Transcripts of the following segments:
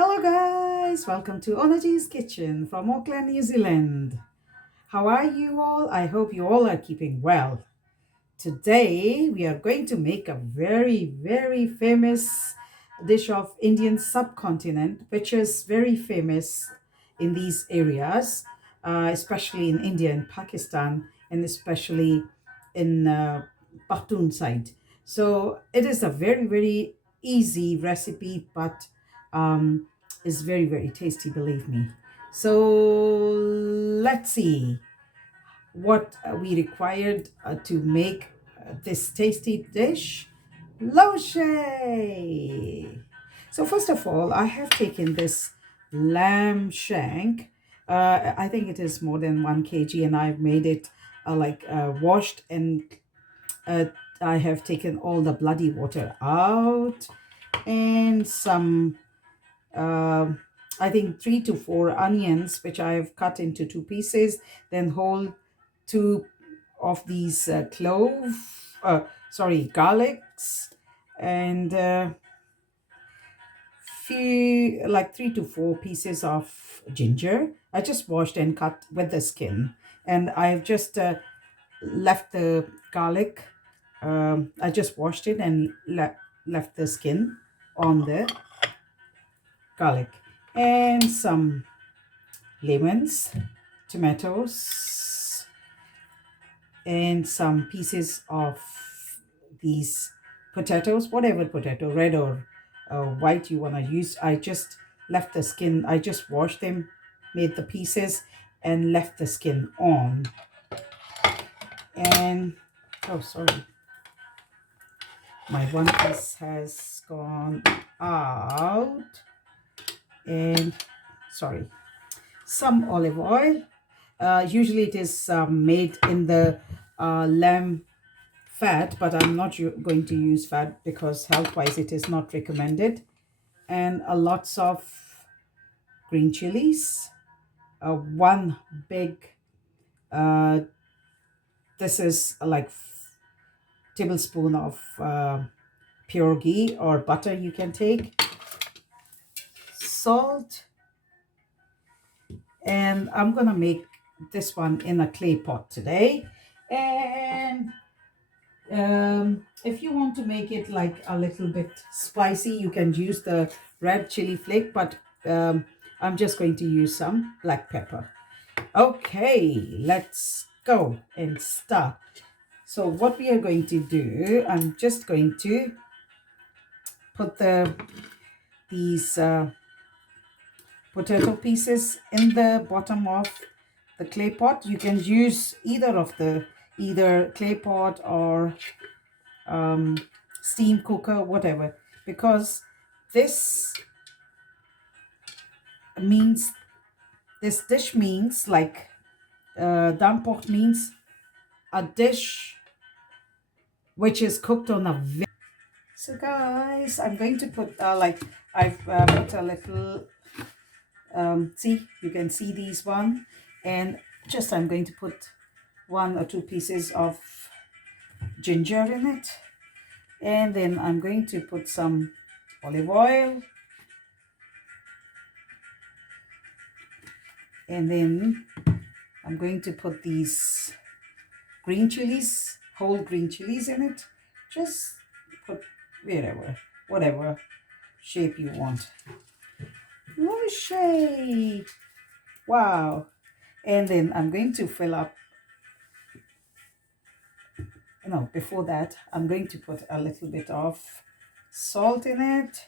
Hello guys, welcome to Onaji's Kitchen from Auckland, New Zealand. How are you all? I hope you all are keeping well. Today we are going to make a very famous dish of Indian subcontinent, which is very famous in these areas, especially in India and Pakistan, and especially in Pakhtun side. So it is a very easy recipe, but um, is very tasty, believe me. So let's see what we required to make this tasty dish. Loche. So first of all, I have taken this lamb shank. I think it is more than 1 kg, and I've made it washed, and uh, I have taken all the bloody water out, and some I think 3 to 4 onions, which I have cut into 2 pieces, then whole two of these garlics, and few like 3 to 4 pieces of ginger. I just washed and cut with the skin, and I've just left the garlic. I just washed it and left the skin on the garlic, and some lemons, tomatoes, and some pieces of these potatoes, whatever potato, red or white you want to use. I just left the skin, I just washed them, made the pieces, and left the skin on. And oh, sorry, my one piece has gone out. And sorry, some olive oil. Usually it is made in the lamb fat, but I'm not going to use fat because health-wise it is not recommended. And lots of green chilies. One big, this is like tablespoon of pure ghee or butter you can take. Salt. And I'm gonna make this one in a clay pot today. And if you want to make it like a little bit spicy, you can use the red chili flake, but I'm just going to use some black pepper. Okay, let's go and start. So what we are going to do, I'm just going to put these potato pieces in the bottom of the clay pot. You can use either clay pot or steam cooker, whatever, because this means this dish means like dam pokht means a dish which is cooked on a so guys, I'm going to put I've put a little see, you can see these one, and just I'm going to put 1 or 2 pieces of ginger in it, and then I'm going to put some olive oil, and then I'm going to put these green chilies, whole green chilies in it. Just put whatever shape you want. Mushy. Wow. And then I'm going to fill up, no, before that, I'm going to put a little bit of salt in it,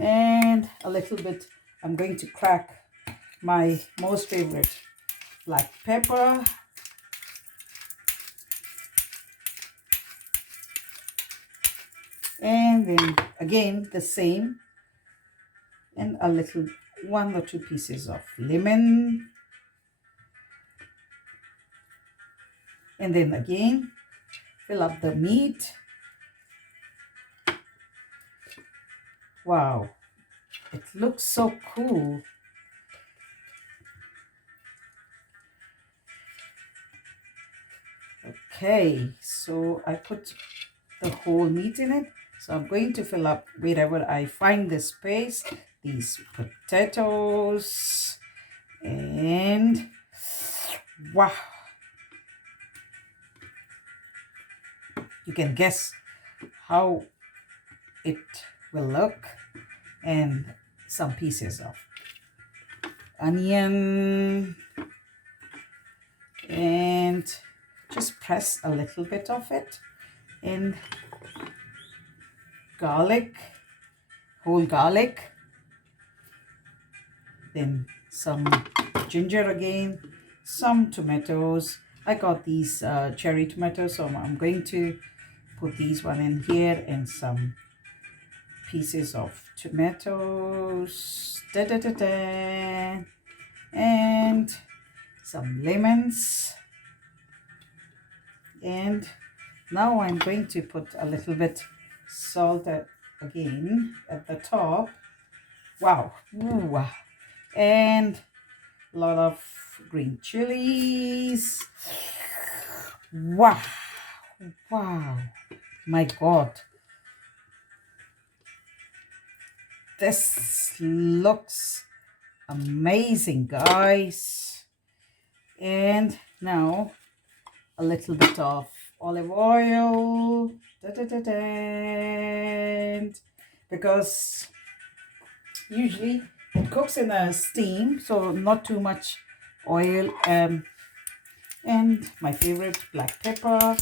and a little bit, I'm going to crack my most favorite black pepper, and then again the same, and a little 1 or 2 pieces of lemon, and then again fill up the meat. Wow, it looks so cool. Okay, so I put the whole meat in it. So I'm going to fill up wherever I find the space. these potatoes, and wow, you can guess how it will look, and some pieces of onion, and just press a little bit of it, and garlic, whole garlic, then some ginger again, some tomatoes. I got these cherry tomatoes, so I'm going to put these one in here, and some pieces of tomatoes, and some lemons. And now I'm going to put a little bit salt again at the top. Wow. Ooh. And a lot of green chilies. Wow. Wow. My God. This looks amazing, guys. And now a little bit of olive oil. Because usually it cooks in a steam, so not too much oil. And my favorite, black pepper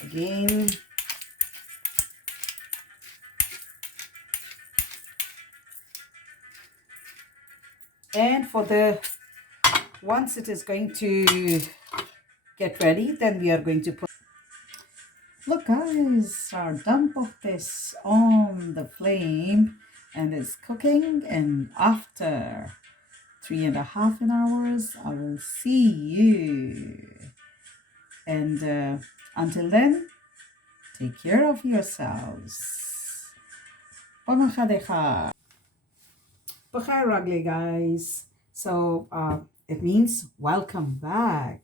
again. And for the once it is going to get ready, then we are going to put, look guys, our dump of this on the flame, and it's cooking. And after 3.5 hours I will see you, and until then, take care of yourselves. Bakhair Ragli, guys. So it means welcome back.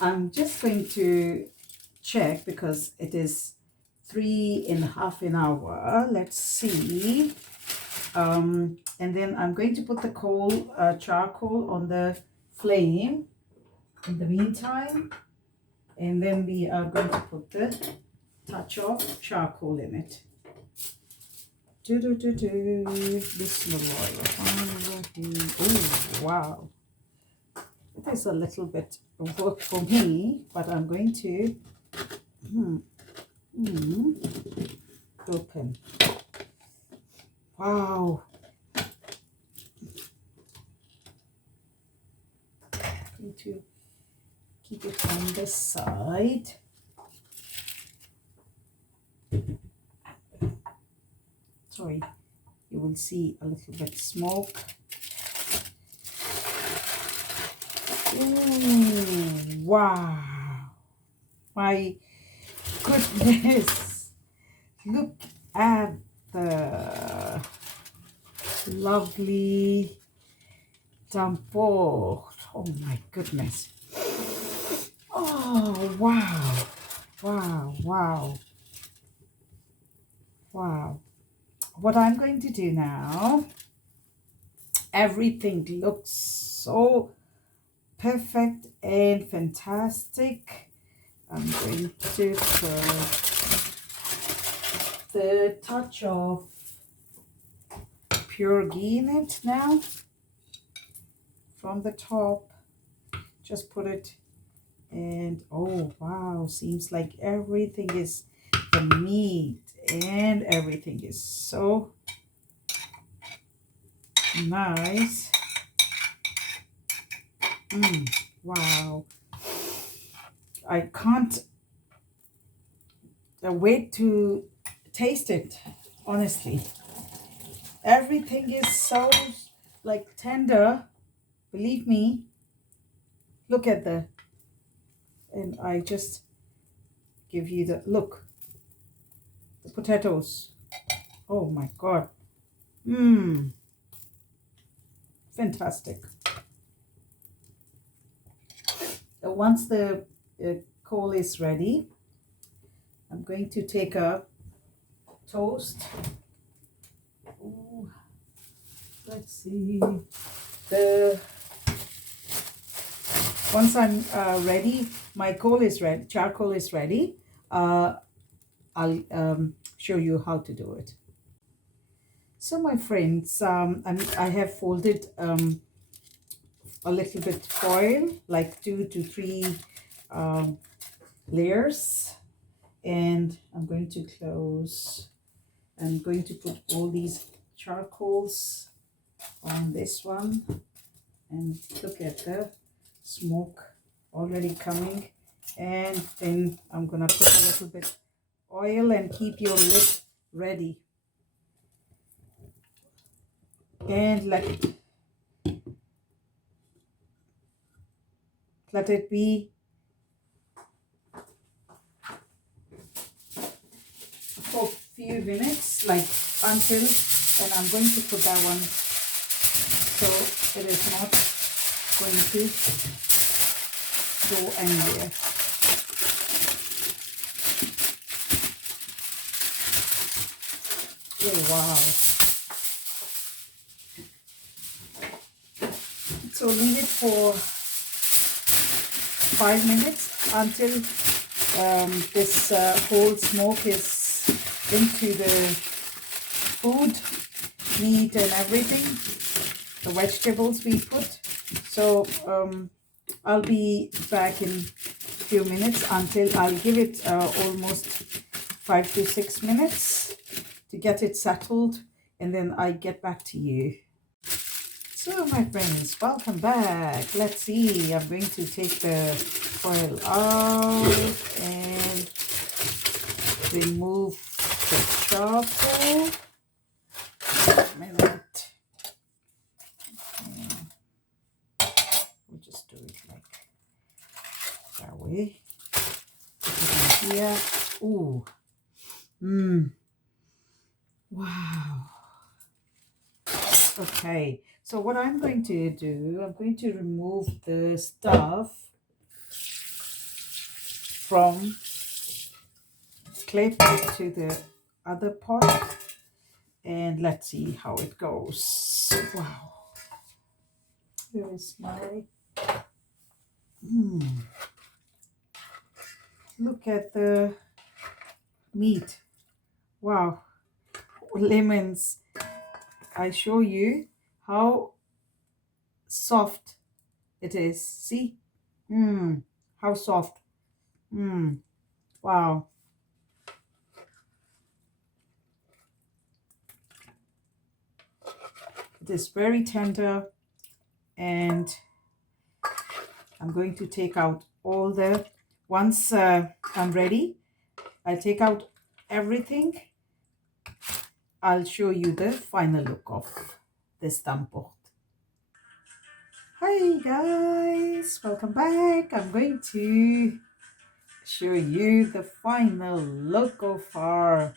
I'm just going to check because it is 3.5 hours. Let's see. And then I'm going to put the charcoal on the flame in the meantime. And then we are going to put the touch of charcoal in it. Oh, wow. It is a little bit of work for me, but I'm going to open. Wow. I'm going to keep it on this side. Sorry, you will see a little bit smoke. Ooh, wow. My goodness. Look at the lovely dampo. Oh my goodness. Oh, wow. Wow, wow. Wow. What I'm going to do now, everything looks so perfect and fantastic. I'm going to put the touch of pure ghee in it now. From the top, just put it, and oh wow, seems like everything is, the meat and everything is so nice. Wow, I can't wait to taste it, honestly. Everything is so like tender, believe me. Look at the, and I just give you the look, the potatoes. Oh my God. Fantastic. Once the coal is ready, I'm going to take a toast. Ooh, let's see. The Once I'm ready, my coal is ready, charcoal is ready. I'll show you how to do it. So my friends, I have folded a little bit foil, like 2 to 3 um, layers, and I'm going to close. I'm going to put all these charcoals on this one, and look at the smoke already coming. And then I'm gonna put a little bit oil and keep your lid ready, and let it be for a few minutes, like until, and I'm going to put that one so it is not going to go anywhere. Oh wow. So leave it for 5 minutes until this whole smoke is into the food, meat and everything, the vegetables we put. So I'll be back in a few minutes, until I'll give it almost 5 to 6 minutes to get it settled, and then I get back to you. So my friends, welcome back. Let's see, I'm going to take the foil out and remove the charcoal. A minute. We'll just do it like that way. Put it in here. Ooh. Wow. Okay, so what I'm going to do, I'm going to remove the stuff from clip to the other pot, and let's see how it goes. Wow. Here is my look at the meat. Wow. Lemons. I show you how soft it is. See? How soft. Wow. It is very tender, and I'm going to take out all the, once I'm ready, I'll take out everything. I'll show you the final look of this dum Pukht. Hi guys, welcome back. I'm going to show you the final look of our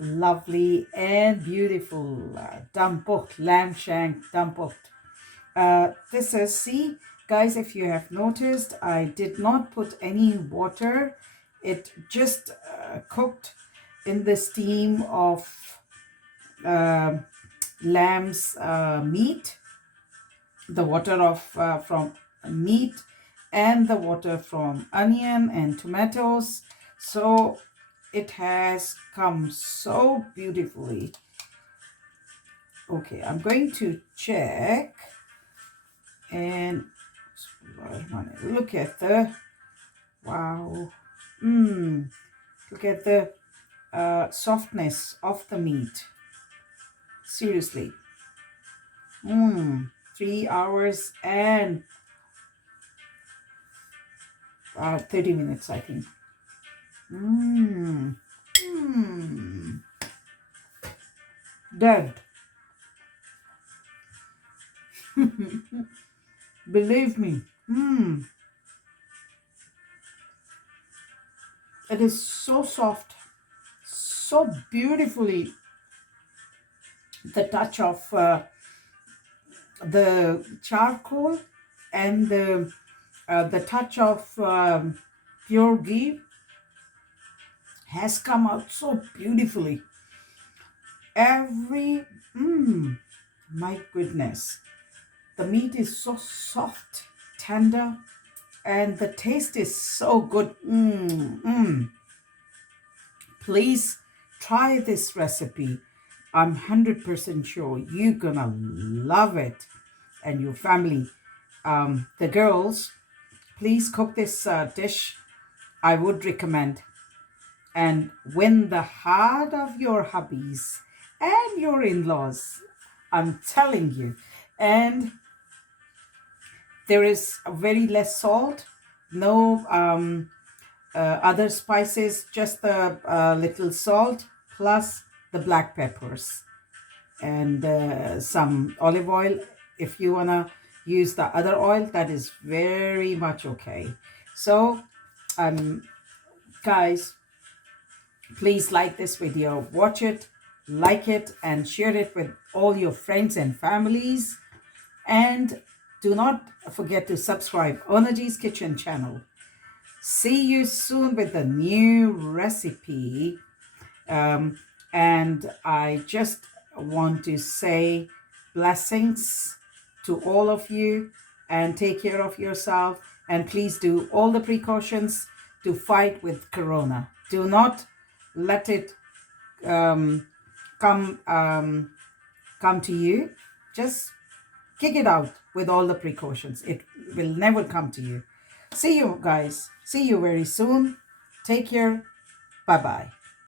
lovely and beautiful dum Pukht, lamb shank dum Pukht. This is, see guys, if you have noticed, I did not put any water. It just cooked in the steam of lamb's meat, the water of from meat, and the water from onion and tomatoes. So it has come so beautifully. Okay, I'm going to check, and look at the, wow, look at the softness of the meat. Seriously. 3 hours and 30 minutes, I think. Dead. Believe me. It is so soft, so beautifully. The touch of the charcoal and the touch of pure ghee has come out so beautifully. Every My goodness, the meat is so soft, tender, and the taste is so good. Please try this recipe. I'm 100% sure you're gonna love it, and your family. The girls, please cook this dish. I would recommend, and win the heart of your hubbies and your in-laws. I'm telling you. And there is very less salt, no other spices, just the little salt plus the black peppers and some olive oil. If you want to use the other oil, that is very much okay. So guys, please like this video, watch it, like it, and share it with all your friends and families. And do not forget to subscribe Onaji's Kitchen channel. See you soon with a new recipe. And I just want to say blessings to all of you, and take care of yourself, and please do all the precautions to fight with corona. Do not let it come to you. Just kick it out with all the precautions. It will never come to you. See you guys. See you very soon. Take care. Bye bye.